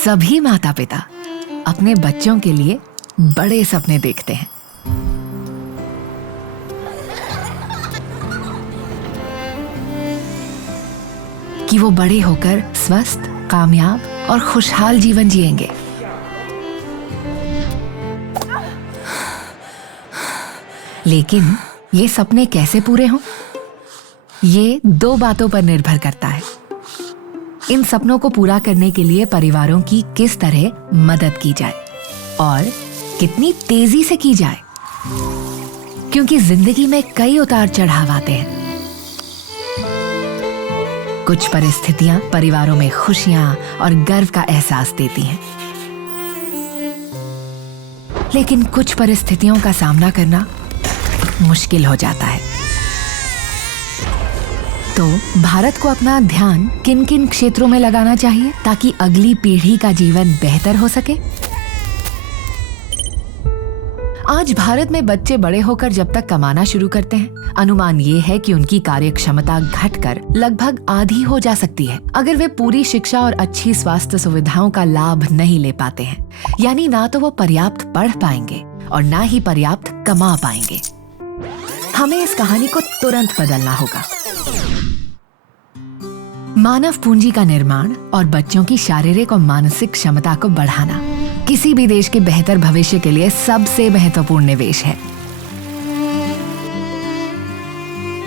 सभी माता पिता अपने बच्चों के लिए बड़े सपने देखते हैं। कि वो बड़े होकर स्वस्थ, कामयाब और खुशहाल जीवन जिएंगे। लेकिन ये सपने कैसे पूरे हों? ये दो बातों पर निर्भर करता है। इन सपनों को पूरा करने के लिए परिवारों की किस तरह मदद की जाए और कितनी तेजी से की जाए, क्योंकि जिंदगी में कई उतार चढ़ाव आते हैं। कुछ परिस्थितियां परिवारों में खुशियां और गर्व का एहसास देती हैं, लेकिन कुछ परिस्थितियों का सामना करना मुश्किल हो जाता है। तो भारत को अपना ध्यान किन किन क्षेत्रों में लगाना चाहिए ताकि अगली पीढ़ी का जीवन बेहतर हो सके? आज भारत में बच्चे बड़े होकर जब तक कमाना शुरू करते हैं, अनुमान ये है कि उनकी कार्य क्षमता घटकर लगभग आधी हो जा सकती है अगर वे पूरी शिक्षा और अच्छी स्वास्थ्य सुविधाओं का लाभ नहीं ले पाते हैं। यानी ना तो वो पर्याप्त पढ़ पाएंगे और ना ही पर्याप्त कमा पाएंगे। हमें इस कहानी को तुरंत बदलना होगा। मानव पूंजी का निर्माण और बच्चों की शारीरिक और मानसिक क्षमता को बढ़ाना किसी भी देश के बेहतर भविष्य के लिए सबसे महत्वपूर्ण निवेश है।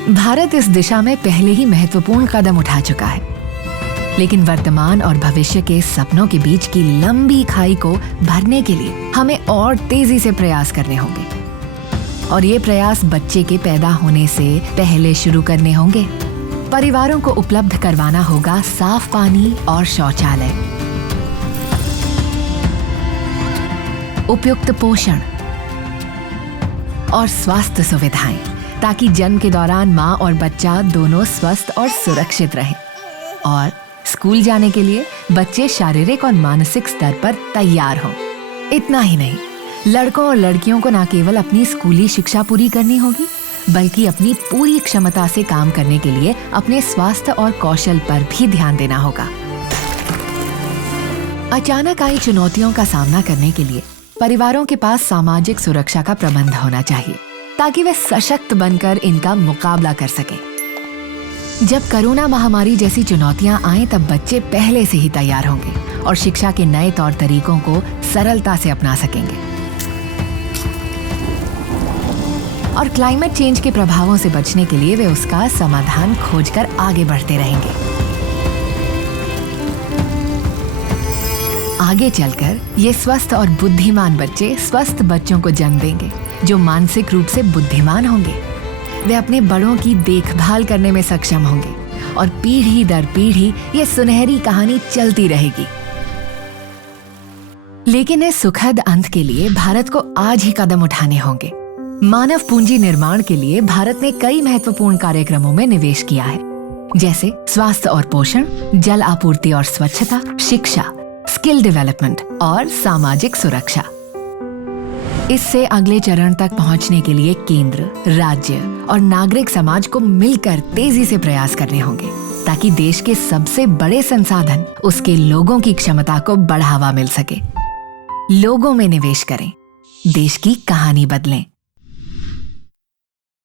भारत इस दिशा में पहले ही महत्वपूर्ण कदम उठा चुका है, लेकिन वर्तमान और भविष्य के सपनों के बीच की लंबी खाई को भरने के लिए हमें और तेजी से प्रयास करने होंगे। और ये प्रयास बच्चे के पैदा होने से पहले शुरू करने होंगे। परिवारों को उपलब्ध करवाना होगा साफ पानी और शौचालय, उपयुक्त पोषण और स्वास्थ्य सुविधाएं, ताकि जन्म के दौरान माँ और बच्चा दोनों स्वस्थ और सुरक्षित रहें। और स्कूल जाने के लिए बच्चे शारीरिक और मानसिक स्तर पर तैयार हों। इतना ही नहीं, लड़कों और लड़कियों को न केवल अपनी स्कूली शिक्षा पूरी करनी होगी, बल्कि अपनी पूरी क्षमता से काम करने के लिए अपने स्वास्थ्य और कौशल पर भी ध्यान देना होगा। अचानक आई चुनौतियों का सामना करने के लिए परिवारों के पास सामाजिक सुरक्षा का प्रबंध होना चाहिए, ताकि वे सशक्त बनकर इनका मुकाबला कर सके। जब कोरोना महामारी जैसी चुनौतियां आए, तब बच्चे पहले से ही तैयार होंगे और शिक्षा के नए तौर तरीकों को सरलता से अपना सकेंगे। और क्लाइमेट चेंज के प्रभावों से बचने के लिए वे उसका समाधान खोजकर आगे बढ़ते रहेंगे। आगे चलकर ये स्वस्थ और बुद्धिमान बच्चे स्वस्थ बच्चों को जन्म देंगे, जो मानसिक रूप से बुद्धिमान होंगे। वे अपने बड़ों की देखभाल करने में सक्षम होंगे और पीढ़ी दर पीढ़ी ये सुनहरी कहानी चलती रहेगी। लेकिन इस सुखद अंत के लिए भारत को आज ही कदम उठाने होंगे। मानव पूंजी निर्माण के लिए भारत ने कई महत्वपूर्ण कार्यक्रमों में निवेश किया है, जैसे स्वास्थ्य और पोषण, जल आपूर्ति और स्वच्छता, शिक्षा, स्किल डेवलपमेंट और सामाजिक सुरक्षा। इससे अगले चरण तक पहुंचने के लिए केंद्र, राज्य और नागरिक समाज को मिलकर तेजी से प्रयास करने होंगे, ताकि देश के सबसे बड़े संसाधन उसके लोगों की क्षमता को बढ़ावा मिल सके। लोगों में निवेश करें, देश की कहानी बदलें।